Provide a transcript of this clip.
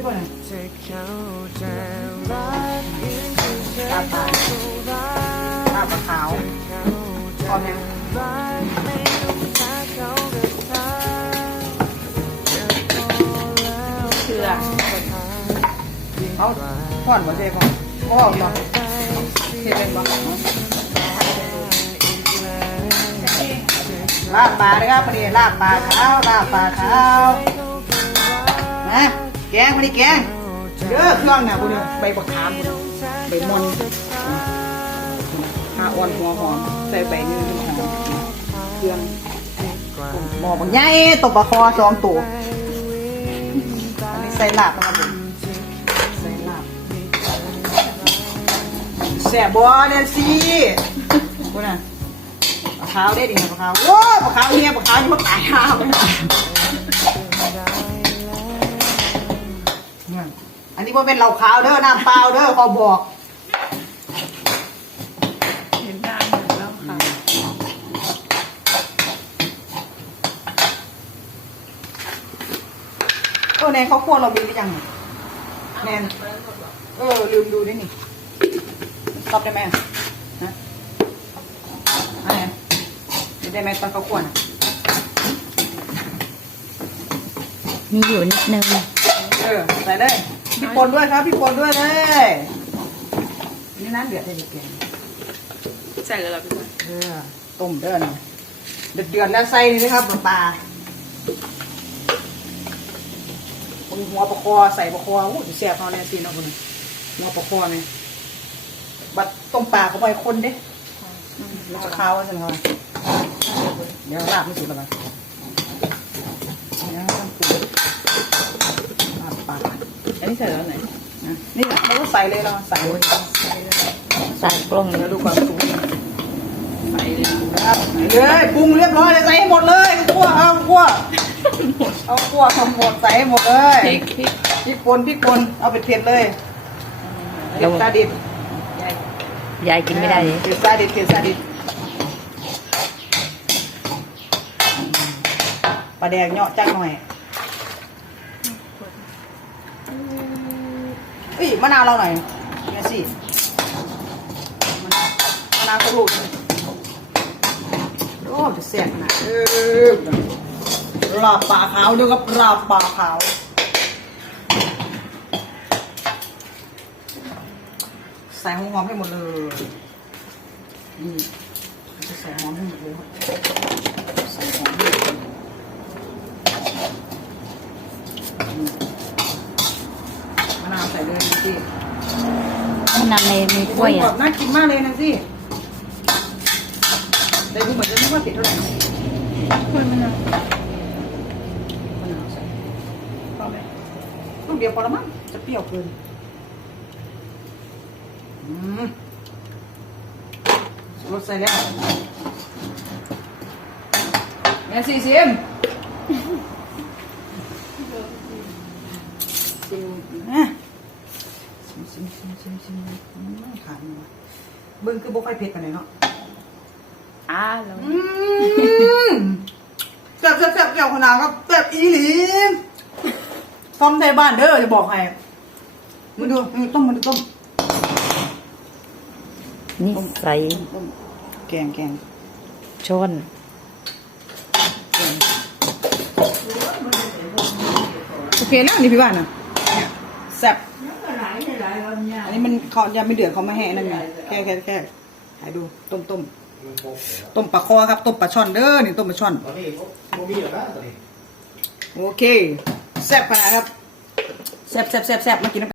ที่บ่เนี่ยจะเข้าใจรักยิ่งที่เธอลาบปลาเท่าไรลาบปลาขาวเขาใจพร้อมยังรักไม่ต้องช้าเข้ากับเธอจะพอแล้วเชื่อเขาพ่อนบ่เจ๊พ่อพ่อบ่เฮ็ดเป็นบ่ลาบปลาเลยครับพอดีลาบปลาขาวลาบปลาขาวนะ แกงพอดีแกงเยอะเครื่องนี่ยพวกนี้ใบบักขามพวกนี้ใบมอนข้าอ่อนหัวหอมใส่ใบนื้อหอมเครื่องหม้อบางใหญ่ตบปลาคอสองตัวอันนี้ใส่ลาบนะครับผมใส่ลาบแซ่บบัวเดนซี่พวกนั้นปลาขาวได้ดิปลาขาวโอ้ปลาขาวเนี่ยปลาขาวนี่มันตายห่าไป นนี้ว่าเป็นเหล้าขาวเด้อน้ำเปล่าเด้อขอบอกเห็นด้านหนึ่งแล้วค่ะเออแนนเขาควรเราบินหรือยังเนี่ยแนนเออลืมดูด้วยนี่ตอบได้ไหมนะอะไรเดี๋ยวได้ไหมตอนเขาควรอะมีอยู่นิดนึง เออใส่เลย พี่ปนด้วยครับ พี่ปนด้วยเลยนี่น้ำเดือดได้ดีเก่งใส่เลยเหรอพี่บอลเออต้มเด้อนะเดือดเดือดแล้วใส่นี่นะครับปลาคนหัวปลาคอใส่ปลาคอโอ้ยแซ่บเอาแน่สิเนาะคนนี้หัวปลาคอเนี่ยบัดต้มปลาเข้าไปคนเด้มันจะคาวใช่ไหมครับเดี๋ยวลาบไม่สุดแล้วกันเดี๋ยวต้องปรุงลาบปลาอั นี่ใส่แล้วไหนนะนี่เราก็ใส่เลยเราใส่เลยใส่กล้องเดี๋ยวดูความสูงใส่เลยครับเลยปรุงเรียบร้อยเลยใส่ให้หมดเลยคั่วเอาคั่วเอาคั่วทำหมดใส่ให้หมดเลยพริกพริกพริกป่นพริกป่นเอาไปเผ็ดเลยเผ็ดซาดิสยายกินไม่ได้เลยเผ็ดซาดิสเผ็ดซาดิสปลาแดงเหาะจักหน่อย อ้ยมะนาวเราหน่อยเนี่ยสิมะนาวมะนาวกระลูกโอ้จะแซ่บนาดเออลาบปลาขาวเด้วยกับลาบปลาขาวใส่หอมให้หมดเลยนี่จะใส่หอมให้หมดเลยใส่หอมให้หมดเลย ใส่เลยนะพี่มะนาวในมีกล้วยแบอะบน่ากินมากเลยนะพี่แต่ดูเหมือนจะไม่ค่อยเผ็ดเท่าไหร่นะกล้วยมะนาวมะนาวใส่พอไหมลูกเดียวพอละมั้งจะเปรี้ยวเกินอืมรสใส่แล้วแม่สี่สิมนะซิมซิ มซิมซิมซิมอืมขาดหน่อยเบิ้งคือบ่ค่อยเผ็ดกันเลยเนาะอ้าล้วอืมแซ่บแซ่บแซ่บแก้วขนาดครับแซ่บอีหลีต้มในบ้านเด้อจะบอกให้มาดูมาดูต้มมาดูต้มนี่ใส่ต้มแกงแกงช้อนโอเคแล้วนี่พี่บ้านนะเนี่ยแซ่บ อันนี้มันเขายังไม่เดือดเขาไม่แห้งนั่นไงแค่แค่แค่ถ่ายดูต้มต้มต้มปลาคอครับต้มปลาช่อนเด้อนี่ต้มปลาช่อนตอนนี้ผมมีอยู่นะตอนนี้โอเคแซ่บขนาดครับแซ่บแซ่บแซ่บแซ่บมากินน้ำ